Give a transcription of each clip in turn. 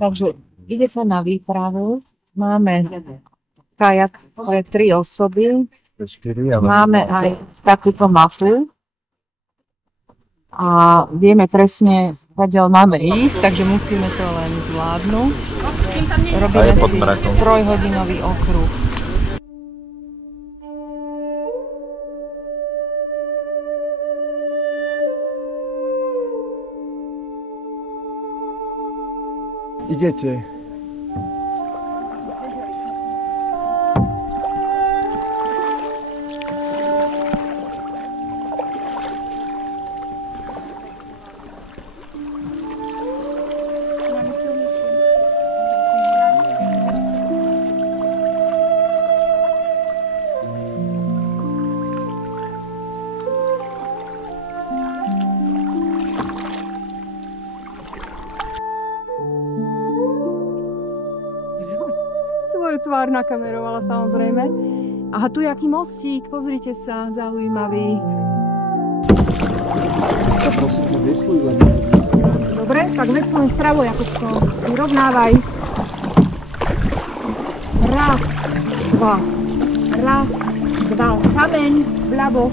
Takže ide sa na výpravu. Máme kajak pre 3 osoby. Máme aj takúto mapu. A vieme presne, kde máme ísť, takže musíme to len zvládnuť. Robíme si 3-hodinový okruh. Idete. Svoju tvár nakamerovala samozrejme. Aha, tu je aký mostík, pozrite sa, zaujímavý. Ja prosím ťa, vesluj len. Dobre, tak vesluj vpravo, Jakubko. Vyrovnávaj. Raz, dva. Raz, dva. Kameň, vľavo.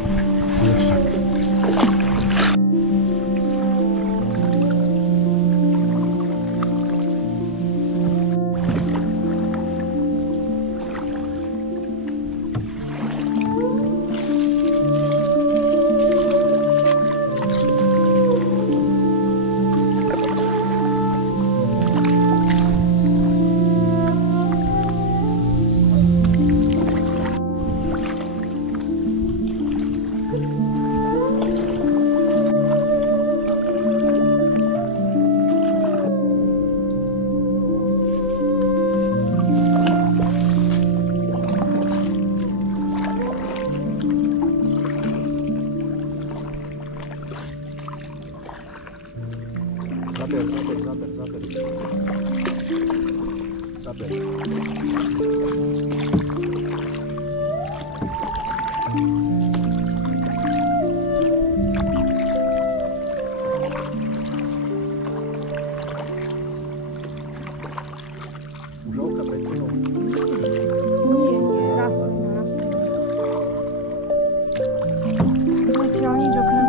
Zaber. Užovka pekného. Nie, rastlina. Zatiaľ nič okrem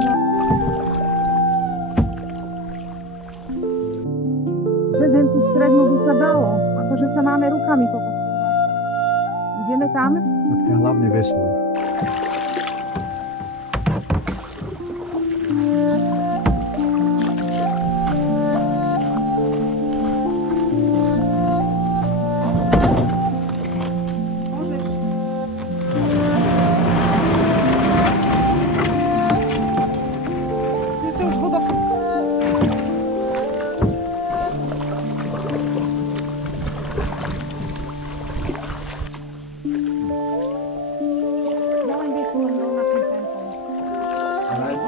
Vezem tú strednú by sa dalo, akože sa máme rukami to posúvať. Ideme tam? Matka, hlavne vesluj.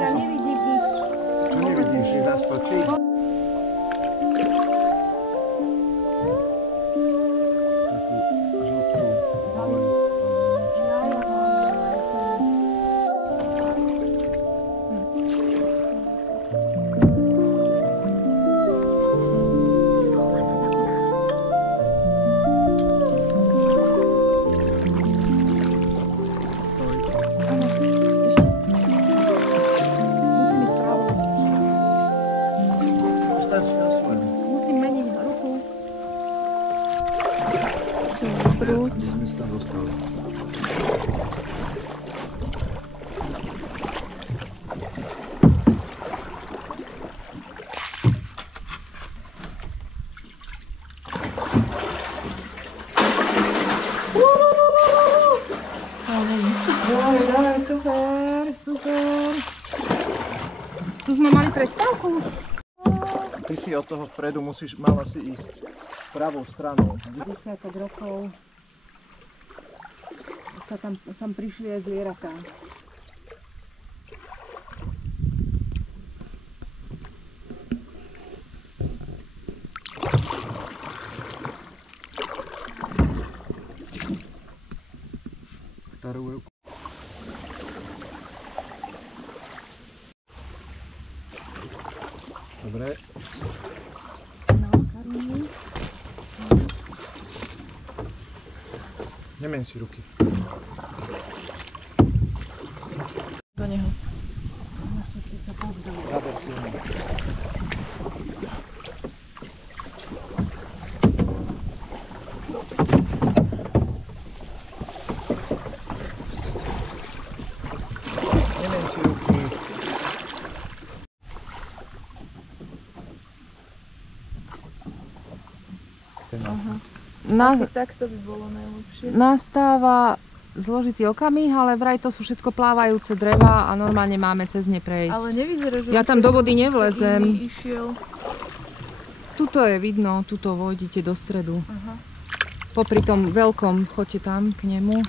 Ja nevidím nič. Čo nevidíš, že nás točí? Takú žltú zelenú. Musím meniť ruku. Prúd. My sme tam dostali. Dobre, super, super. Tu sme mali prestávku. Ty si od toho vpredu mala si ísť pravou stranou. 10 rokov sa tam prišli aj zvieratá. Ktorú Dobre. Nemen si ruky. Do neho. Zaber silno. Nemen si ruky. Asi takto by bolo najlepšie. Nastáva zložitý okamih, ale vraj to sú všetko plávajúce dreva a normálne máme cez ne prejsť. Ale nevyzerá, že Ja tam do vody nevlezem. Išiel. Tuto je vidno, tuto vojdete do stredu. Aha. Popri tom veľkom choďte tam k nemu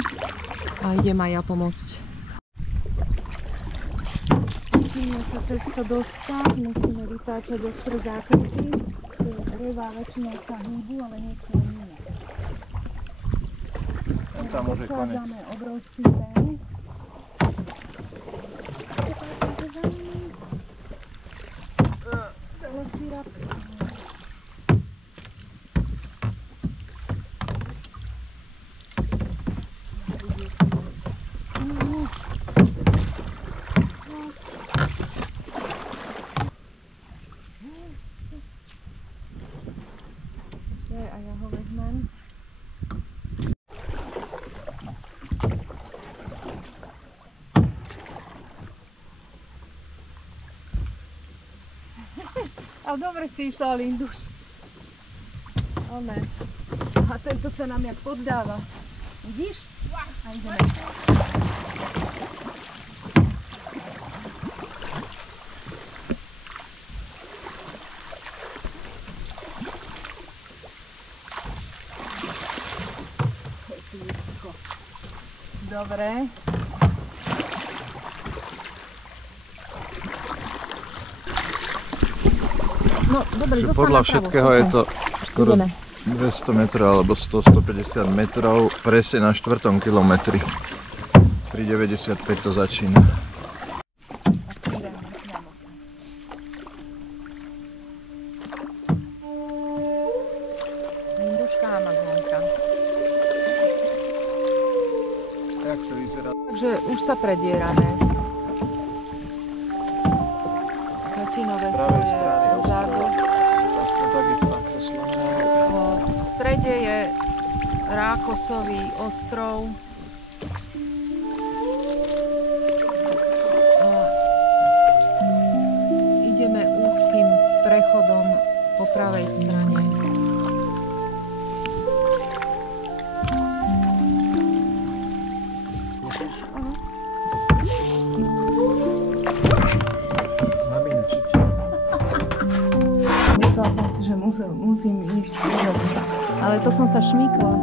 a idem aj ja pomôcť. Musíme sa cez to dostať, musíme vytáčať ostré zákrytky. Drevá väčšinou sa hýbu, ale niektoré nie. Tam môže konec. Dochádzame obrovský ten. Velociraptor. A ja ho vezmem. Ale dobre si išla, Linduš. One. A tento sa nám jak poddáva. Vidíš? A ideme. Dobre. No, dobre, zostaň Podľa napravo. všetkého je to skoro Ideme. 200 metrov alebo 100-150 metrov, presne na 4. kilometri. Pri 95 to začína. Linduška Amazonka. Jak to vyzerá? Takže už sa predierame. Katinové stoje vzadu. Tak je to nakreslené. V strede je Rákosový ostrov. Ideme úzkým prechodom po pravej strane. Myslela som si, že musím ísť. Ale to som sa šmykla.